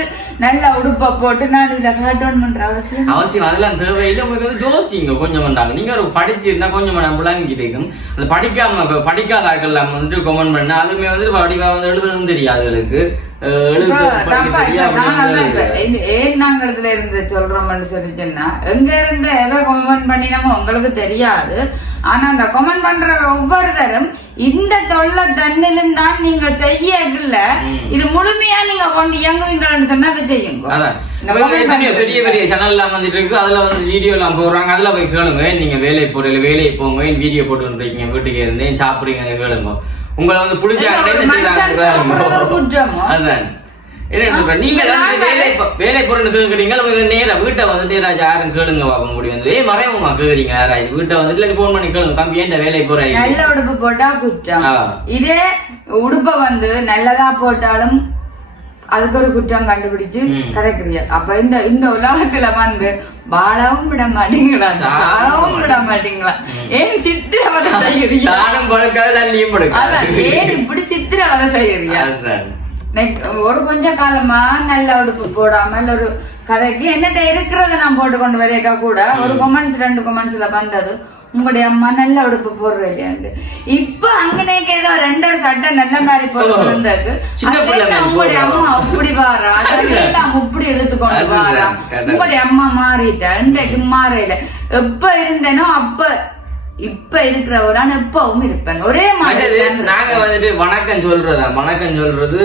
S2: நல்ல உடுப்ப போட்டு நான் இதுல காட்டணும்ன்ற அவசியம்.
S1: அவசியம் அதெல்லாம் தேவையில்லை. உங்களுக்கு வந்து யோசிங்க கொஞ்சம் பண்ணாங்க நீங்க ஒரு படிச்சிருந்தா கொஞ்சம் நம்ம விளங்கி இருக்கும். அது படிக்காம படிக்காத ஆட்கள் நம்ம வந்துட்டு கமெண்ட் பண்ண அதுமே வந்து படிப்பா வந்து எழுதுறதும் தெரியாது அதுகளுக்கு. அஹ் எழுத
S2: இப்ப
S1: படிக்க
S2: தப்பா இல்ல,
S1: தெரியாது
S2: நான்
S1: அப்படி
S2: அதான் இப்ப
S1: வந்து-
S2: ஏ- ஏன் நாங்க இதுல இருந்து சொல்றோம்னு சொல்லிச்சோன்னா எங்க இருந்து எதை கமெண்ட் பண்ணினமோ உங்களுக்கு தெரியாது. ஆனா அந்த கமெண்ட் பண்ற ஒவ்வொருத்தரும் இந்த தொல்லை தன்னிலும் தான் நீங்க செய்யல இது முழுமையா நீங்க கொண்டு இயங்குவீங்கன்னு சொன்னா அதை செய்யுங்க.
S1: பெரிய பெரிய சேனல் எல்லாம் வந்துட்டு இருக்கு. அதுல வந்து வீடியோ எல்லாம் போடுறாங்க. அதுல போய் கேளுங்க. நீங்க வேலை போறீங்க? வேலையை போங்க. வீடியோ போட்டு இருக்கீங்க? வீட்டுக்கு இருந்து ஏன் சாப்பிடுறீங்கன்னு கேளுங்க. உங்களை வந்து பிடிச்சாங்க என்ன செய்யறாங்க? அதுதான் என்ன? நீங்க வேலை வேலை போறேன்னு கேக்குறீங்க நேரா வீட்டை வந்துட்டு யாராச்சும் யாரும் கேளுங்க பார்க்க முடியும் வந்து ஏ மறைமுகமா கேக்குறீங்க யாராச்சும் வீட்டை வந்துட்டு இல்லாட்டி போன் பண்ணி கேளுங்க தம்பி ஏன்டா வேலை போறீங்க
S2: நல்ல உடுப்பு போட்டா குற்றம். இதே உடுப்ப வந்து நல்லதா போட்டாலும் அதுக்கு ஒரு குற்றம் கண்டுபிடிச்சு
S1: ம்.
S2: கதைக்கிறீங்க அப்ப இந்த இந்த உலகத்துல வந்து வாழவும் விட மாட்டீங்களா? சாகவும் விட மாட்டீங்களா? ஏன் சித்திரவதை செய்யறீங்க? ஏன் இப்படி சித்திரவதை செய்யறீங்க? ஒரு கொஞ்ச காலமா நல்ல உடுப்பு போடாமல் ஒரு கதைக்கு என்னட்ட இருக்கிறத நான் போட்டு கொண்டு வரையக்கா கூட ஒரு கொமெண்ட்ஸ் ரெண்டு கொமெண்ட்ஸ்ல வந்தது. உங்களுடைய அம்மா நல்ல உடுப்பு போடுறீங்க இப்ப அங்கனேக்கு ஏதோ ரெண்டரை சட்டை நல்ல மாதிரி போட்டு இருந்தது
S1: சின்ன பிள்ளை
S2: அதுல
S1: மாதிரி
S2: உங்களுடைய. அம்மா அப்படி வாரா? எல்லாம் இப்படி இழுத்து கொண்டு
S1: அதுதான்,
S2: வாரா. உங்களுடைய அம்மா மாறிட்டா? இன்றைக்கு மாறையில. எப்ப இருந்தேனோ அப்ப இப்ப இருக்கிறவரான் எப்பவும் இருப்பேன். ஒரே மாதிரி.
S1: நாங்க வந்துட்டு வணக்கம் சொல்றதா? வணக்கம் சொல்றது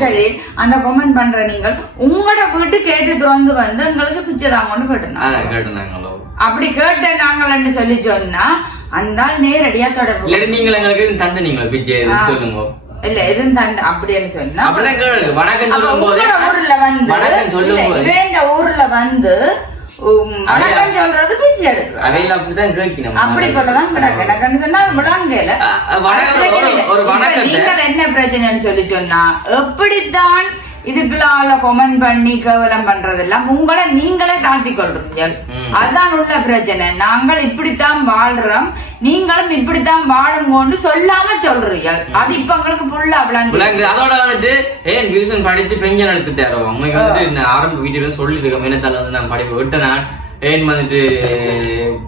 S2: சரி. அந்த கமெண்ட் பண்ற நீங்கள் உங்களோட வீட்டு கேட்டு திறந்து வந்து எங்களுக்கு பிச்சை தான் கொண்டு போட்டுனா
S1: அதான் கேட்டு நாங்களோ
S2: அப்படி கேட்ட நாங்கள்னு சொல்லி சொன்னா அந்த ஆள் நேரடியா தொடர்பு
S1: இல்லாட்டி நீங்கள் எங்களுக்கு இது தந்து நீங்களா? பிச்சை. சொல்லுங்க.
S2: இல்ல எதுவும் தந்த அப்படின்னு சொன்னா
S1: வணக்கம் சொல்லும் போது
S2: ஊர்ல வந்து
S1: வணக்கம் சொல்லும்
S2: இல்ல,
S1: போது
S2: இவன் ஊர்ல வந்து வணக்கம் சொல்றது பிச்சை எடுக்கிறோம்
S1: அவையில அப்படிதான் கேட்கணும்
S2: அப்படி போலதான் கிடக்கு. சொன்னா அது விளங்கல.
S1: வணக்கம் ஒரு-
S2: இல்ல. நீங்கள் என்ன பிரச்சனைன்னு சொல்லி சொன்னா எப்படித்தான் இதுக்குள்ள கொமெண்ட் பண்ணி கேவலம் பண்றதெல்லாம் உங்களை நீங்களே தாழ்த்தி கொள்றீங்க. அதுதான் உள்ள பிரச்சனை. நாங்கள் இப்படித்தான் வாழ்றோம். நீங்களும் இப்படித்தான் வாழுங்கோன்னு சொல்லாம சொல்றீங்க அது இப்ப உங்களுக்கு புல்லா விளங்கு.
S1: அதோட வந்துட்டு ஏன் வில்சன் படிச்சு பெஞ்சன் எடுத்து தரோம் உங்களுக்கு வந்துட்டு ஆரம்ப வீடியோல சொல்லிருக்கோம் இனத்தால வந்து நான் படிப்பு விட்டு நான் ஏன் வந்துட்டு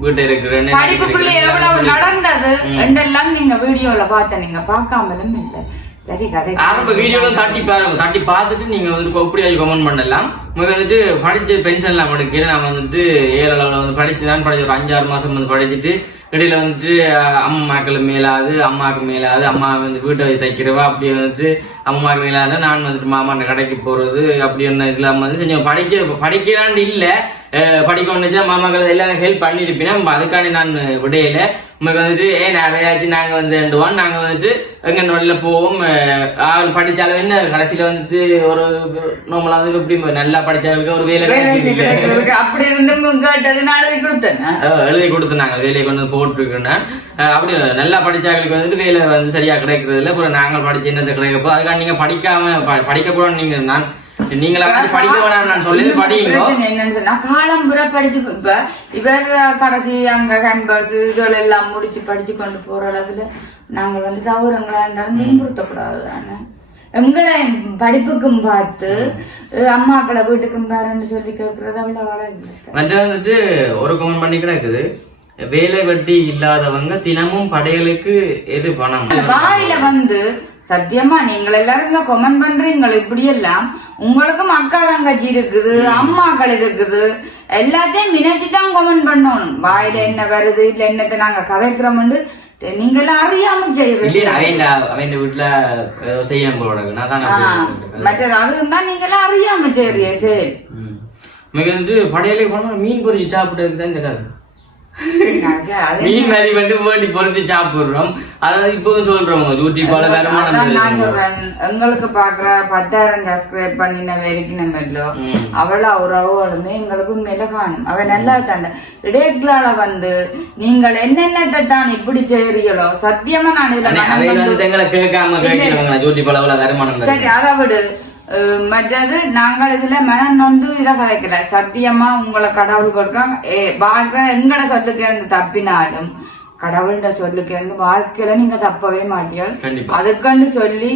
S1: வீட்டை இருக்கிறேன்னு
S2: படிப்புக்குள்ள எவ்வளவு நடந்தது? என்றெல்லாம் நீங்க வீடியோல பார்த்த நீங்க பார்க்காமலும் இல்ல. சரி கதை
S1: ஆரம்ப வீடியோல தட்டி பாருங்க தட்டி பார்த்துட்டு நீங்க வந்துட்டு எப்படி கமெண்ட் பண்ணலாம். உங்களுக்கு வந்துட்டு படிச்ச பென்ஷன்லாம் எடுக்கிறேன் நான் வந்துட்டு ஏழு அளவுல வந்து படிச்சு தான் படிச்ச ஒரு அஞ்சாறு மாசம் வந்து படிச்சுட்டு இடையில வந்துட்டு அஹ், அம்மாக்கள் மேலாது அம்மாவுக்கு மேலாது அம்மா வந்து வீட்டை வச்சு தைக்கிறவா அப்படி வந்துட்டு அம்மாவுக்கு மேலாது நான் வந்துட்டு மாமா கடைக்கு போறது அப்படி என்ன இதெல்லாம் வந்து செஞ்சோம். படிக்க படிக்கிறான்னு இல்ல. அஹ், படிக்க ஒன்று மாமாக்கள் எல்லாம் ஹெல்ப் பண்ணிருப்பேன் அதுக்காண்டி நான் விடையில. உங்களுக்கு வந்துட்டு ஏன் நிறையாச்சும் நாங்க வந்து ரெண்டுவான் நாங்க வந்துட்டு எங்க வெளில போவோம் ஆள் படிச்சாலும் என்ன? கடைசியில வந்துட்டு ஒரு நம்மள வந்து எப்படி நல்லா படிச்சாங்களுக்கு ஒரு வேலை
S2: அப்படி இருந்தும் நாளைக்கு கொடுத்தேன்.
S1: எழுதி கொடுத்துனாங்க வேலையை கொண்டு வந்து போட்டிருக்கேன் அப்படி நல்லா படிச்சாங்களுக்கு வந்துட்டு வேலை வந்து சரியா கிடைக்கிறது இல்ல. அப்புறம் நாங்கள் படிச்சு என்னத்தை கிடைக்கப்போ அதுக்காக நீங்க படிக்காம ப- படிக்க போறோம் நீங்க. நான் நீங்களா வந்து படிக்க வேணாம் நான் சொல்லி
S2: இன்னும்
S1: படிங்க
S2: பிரச்சனை என்னன்னு சொன்னா காலம்புற படிச்சு இப்ப இவர் கடைசி அங்க கேம்பஸ் இதுகள் எல்லாம் முடிச்சு படிச்சு கொண்டு போற அளவுல நாங்கள் வந்து சௌரங்களா இருந்தாலும் துன்புறுத்தக்கூடாது தானே? எங்களை படிப்புக்கும் பார்த்து அம்மாக்களை வீட்டுக்கும் பாருன்னு சொல்லி கேட்கறது
S1: மற்ற வந்துட்டு ஒரு கமெண்ட் பண்ணி கிடக்குது. வேலை வெட்டி இல்லாதவங்க தினமும் படையலுக்கு எது பணம்?
S2: வாயில வந்து சத்தியமா நீங்கள் எல்லாரும் கொமெண்ட் பண்றீங்க இப்படி எல்லாம் உங்களுக்கும் அக்கா தங்கச்சி இருக்குது அம்மாக்கள் இருக்குது. எல்லாத்தையும் நினைச்சு தான் கொமெண்ட் பண்ணணும். வாயில என்ன வருது இல்ல என்னத்தை நாங்க கதைக்கிறோம்னு நீங்க எல்லாம் அறியாம மற்றது அதுவும் தான் நீங்க எல்லாம் அறியாம செய்யறீங்க சரி.
S1: மிக வந்துட்டு படையலுக்கு போனா மீன் பொரிச்சு சாப்பிட்டதுக்கு தான் இந்த
S2: அது
S1: மீன் மாதிரி வந்து வேண்டி பொறிச்சு சாப்பிடுறோம். அதாவது இப்பவும் சொல்றோம் யூடியூப்பால வருமானம்
S2: எங்களுக்கு பாக்குற பத்தாயிரம் சப்ஸ்கிரைப் பண்ணின வரைக்கும் நம்ம. அவள அவளுமே எங்களுக்கு உண்மையில காணும் அவ நல்லா தாண்ட. இடையக்களால வந்து நீங்கள் என்னென்னத்தை தான் இப்படி செய்றீங்களோ சத்தியமா நான் இதுல
S1: கேட்காம வருமானம்.
S2: சரி அதை விடு. மற்றது நாங்கள் இதுல மனம் வந்து இதை கதைக்கல. சத்தியமா உங்களை கடவுள் கொடுக்க ஏ வாழ்க்கை எங்கட சொல்லுக்கு இருந்து தப்பினாலும் கடவுள்கிட்ட சொல்லுக்கு இருந்து வாழ்க்கையில நீங்க தப்பவே
S1: கண்டிப்பா.
S2: அதுக்குன்னு சொல்லி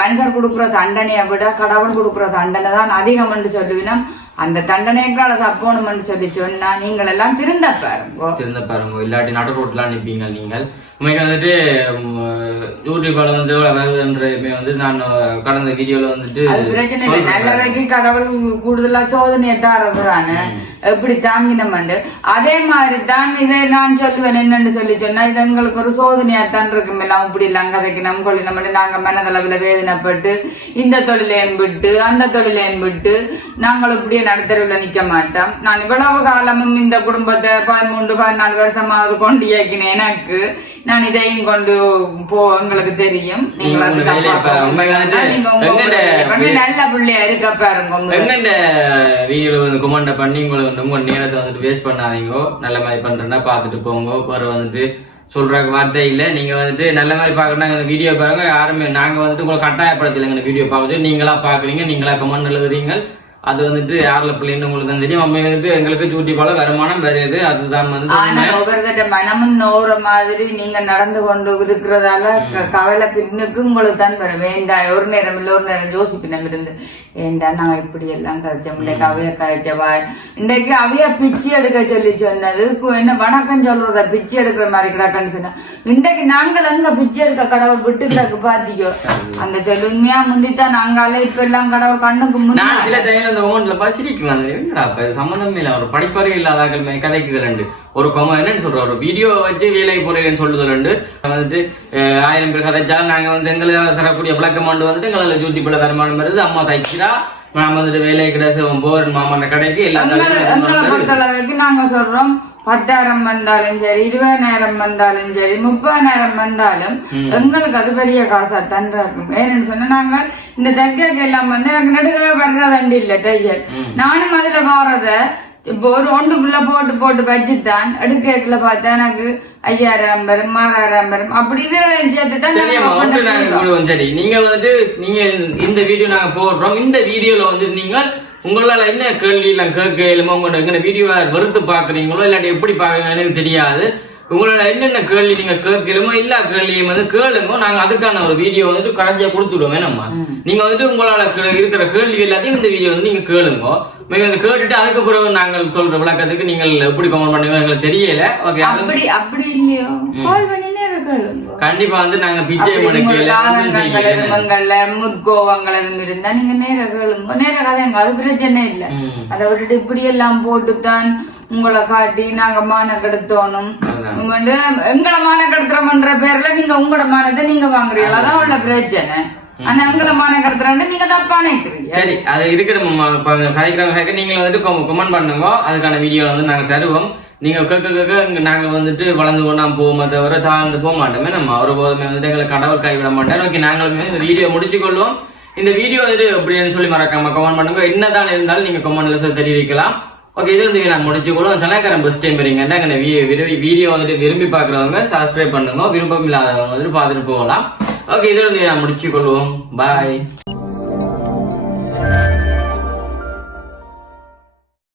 S2: மனுஷர் கொடுக்குற தண்டனையை விட கடவுள் கொடுக்குற தண்டனை தான் அதிகம் என்று சொல்லுவினோம். அந்த தண்டனைக்கால தப்போணும்னு சொல்லி சொன்னா நீங்கள் எல்லாம் திருந்த பாருங்க.
S1: திருந்த பாருங்க. இல்லாட்டி நடு ரோட்லாம் நிப்பீங்க நீங்கள். உண்மைக்கு வந்துட்டு யூடியூப்ல வந்து வருதுன்றதுமே வந்து நான் கடந்த வீடியோல வந்துட்டு
S2: பிரச்சனை இல்லை. நல்லவைக்கு கடவுள் கூடுதலா சோதனையை தாரப்படுறானு எப்படி தாங்கினமண்டு அதே மாதிரி தான் இதை நான் சொல்லுவேன். என்னன்னு சொல்லி சொன்னா இது எங்களுக்கு ஒரு சோதனையா தான் இருக்கும். எல்லாம் இப்படி எல்லாம் கதைக்கு நம்ம கொள்ளினமண்டு நாங்க மனதளவுல வேதனைப்பட்டு இந்த தொழிலையும் விட்டு அந்த தொழிலையும் விட்டு நாங்கள் இப்படியே நடுத்தரவுல நிக்க மாட்டோம் நான் இவ்வளவு காலமும் இந்த குடும்பத்தை பதிமூன்று பதினாலு வருஷமாவது கொண்டு இயக்கினேன். எனக்கு நான் இதையும் கொண்டு போ உங்களுக்கு தெரியும். நல்ல பிள்ளையா இருக்க பாருங்க
S1: கமெண்ட் பண்ணி உங்களை உங்க நேரத்தை வந்துட்டு வேஸ்ட் பண்ணாதீங்க. நல்ல மாதிரி பண்றேன்னா பார்த்துட்டு போங்க. பிறகு வந்துட்டு சொல்ற வார்த்தை இல்ல. நீங்க வந்துட்டு நல்ல மாதிரி பாக்கணும் இந்த வீடியோ பாருங்க. யாருமே நாங்க வந்துட்டு உங்களை கட்டாயப்படுத்தலைங்க வீடியோ பார்க்குறது நீங்களா பாக்குறீங்க நீங்களா கமெண்ட் எழுதுறீங்க. அது வந்துட்டு யாரில் பிள்ளைன்னு உங்களுக்கு தான் தெரியும். அவங்க வந்துட்டு எங்களுக்கு யூடியூப்பால வருமானம் வருது அதுதான் வந்து
S2: ஆனா ஒவ்வொருத்தட்ட மனமும் நோற மாதிரி நீங்க நடந்து கொண்டு இருக்கிறதால கவலை பின்னுக்கு உங்களுக்கு தான் வரும் வேண்டாம் ஒரு நேரம் இல்ல ஒரு நேரம் யோசிப்பினம் இருந்து ஏண்டா நான் இப்படி எல்லாம் கதைச்சோம். இல்லைக்கு அவைய கதைச்சவா? இன்றைக்கு அவைய பிச்சை எடுக்க சொல்லி சொன்னது. என்ன வணக்கம் சொல்றத பிச்சை எடுக்கிற மாதிரி கிடக்குன்னு சொன்னா. இன்றைக்கு நாங்கள் எங்க பிச்சை எடுக்க கடவுள் விட்டு கிடக்கு பாத்திக்கோ. அந்த செல்லுமையா முந்தித்தான் நாங்கால இப்ப எல்லாம் கடவுள் கண்ணுக்கு முன்னாடி.
S1: இந்த சில டைம்ல பார்த்து சிரிக்கலாம் என்னடா இப்ப இது சம்மந்தமே இல்லை. ஒரு படிப்பறிவு இல்லாதாக்கள் மே- ரெண்டு. ஒரு கொம என்னன்னு சொல்ற? ஒரு வீடியோ வச்சு வேலை போறேன்னு சொல்லுது ரெண்டு. வந்துட்டு ஆயிரம் பேர் கதைச்சாலும் நாங்க வந்து எங்களை தரக்கூடிய விளக்கமாண்டு வந்துட்டு எங்களால யூடியூப்ல வருமானம் வருது. அம்மா தைக்கிறா நான் வந்துட்டு வேலை கிடையாது போர் மாமான கடைக்கு.
S2: பொறுத்தளவுக்கு நாங்க சொல்றோம். பத்தாயிரம் வந்தாலும் சரி இருபதாயிரம் வந்தாலும் சரி முப்பதாயிரம் வந்தாலும் எங்களுக்கு அது பெரிய காசா தான் இருக்கும். ஏன்னு சொன்னா நாங்க இந்த தைக்க எல்லாம் வந்து எனக்கு நடுக வர்றதண்டு இல்ல தையல். நானும் அதுல வாரத இப்போ ஒரு ஒன்றுக்குள்ள போட்டு போட்டு வச்சுத்தான் எடுக்கல பார்த்தா எனக்கு ஐயாயிரம் வரும் ஆறாயிரம் வரும். அப்படி இதில் சேர்த்து தான்
S1: சரி அம்மா, ஒன்று நாங்க விடுவோம். சரி நீங்க வந்துட்டு நீங்க இந்த வீடியோ நாங்க போடுறோம். இந்த வீடியோல வந்து நீங்க உங்களால என்ன கேள்வி எல்லாம் கேட்க இல்லாம உங்களோட எங்க வீடியோ வெறுத்து பாக்குறீங்களோ இல்லாட்டி எப்படி பாக்குறீங்க எனக்கு தெரியாது. உங்களால என்னென்ன கேள்வி நீங்க கேட்கலுமோ எல்லா கேள்வியும் வந்து கேளுங்க. நாங்க அதுக்கான ஒரு வீடியோ வந்துட்டு கடைசியா கொடுத்துடுவோம் நம்ம. நீங்க வந்துட்டு உங்களால இருக்கிற கேள்வி எல்லாத்தையும் இந்த வீடியோ வந்து நீங்க கேளுங்க. நீங்க வந்து கேட்டுட்டு அதுக்கு பிறகு நாங்கள் சொல்ற விளக்கத்துக்கு நீங்கள் எப்படி கமெண்ட் பண்ணுங்க எங்களுக்கு தெரியல. ஓகே
S2: அப்படி அப்படி இல்லையோ. கால் கேளுங்க.
S1: கண்டிப்பா வந்து நாங்க
S2: எதுமங்கள்ல முற்கோவங்கள் எதுவும் இருந்தா நீங்க நேர கேளுங்க. நேர கதைங்க அது பிரச்சனை இல்ல. அதை விட்டுட்டு இப்படி எல்லாம் போட்டுத்தான் உங்களை காட்டி நாங்க மான வந்து எங்களை மான கெடுத்துறோம்ன்ற பேர்ல நீங்க உங்களோட மானத்தை நீங்க வாங்குறீங்களா? அதான் உள்ள பிரச்சனை. ஆனா எங்களை மான நீங்க தப்பா நினைக்கிறீங்க
S1: சரி அது இருக்கட்டும் கதைக்கிறவங்க நீங்க வந்துட்டு கமெண்ட் பண்ணுங்க. அதுக்கான வீடியோ வந்து நாங்க தருவோம். நீங்க கேட்க கேட்க நாங்க வந்துட்டு வளர்ந்து கொண்டா போவோமே தவிர தாழ்ந்து போக மாட்டோமே. நம்ம ஒரு போதுமே வந்துட்டு எங்களை கடவுள் கைவிட மாட்டார். ஓகே நாங்களுமே இந்த வீடியோ முடிச்சு கொள்வோம். இந்த வீடியோ வந்துட்டு அப்படின்னு சொல்லி மறக்காம கமெண்ட் பண்ணுங்க. என்னதான் இருந்தாலும் நீங்க கமெண்ட்ல சொல்லி தெரிவிக்கலாம். ஓகே இது வந்து நான் முடிச்சு கொள்வோம் சனாக்காரன் பஸ் டைம் வரீங்கன்னா எங்க வீடியோ வந்துட்டு விரும்பி பாக்குறவங்க சப்ஸ்கிரைப் பண்ணுங்க. விருப்பம் இல்லாதவங்க வந்துட்டு பார்த்துட்டு போகலாம். ஓகே இது வந்து நான் முடிச்சு கொள்வோம் பாய்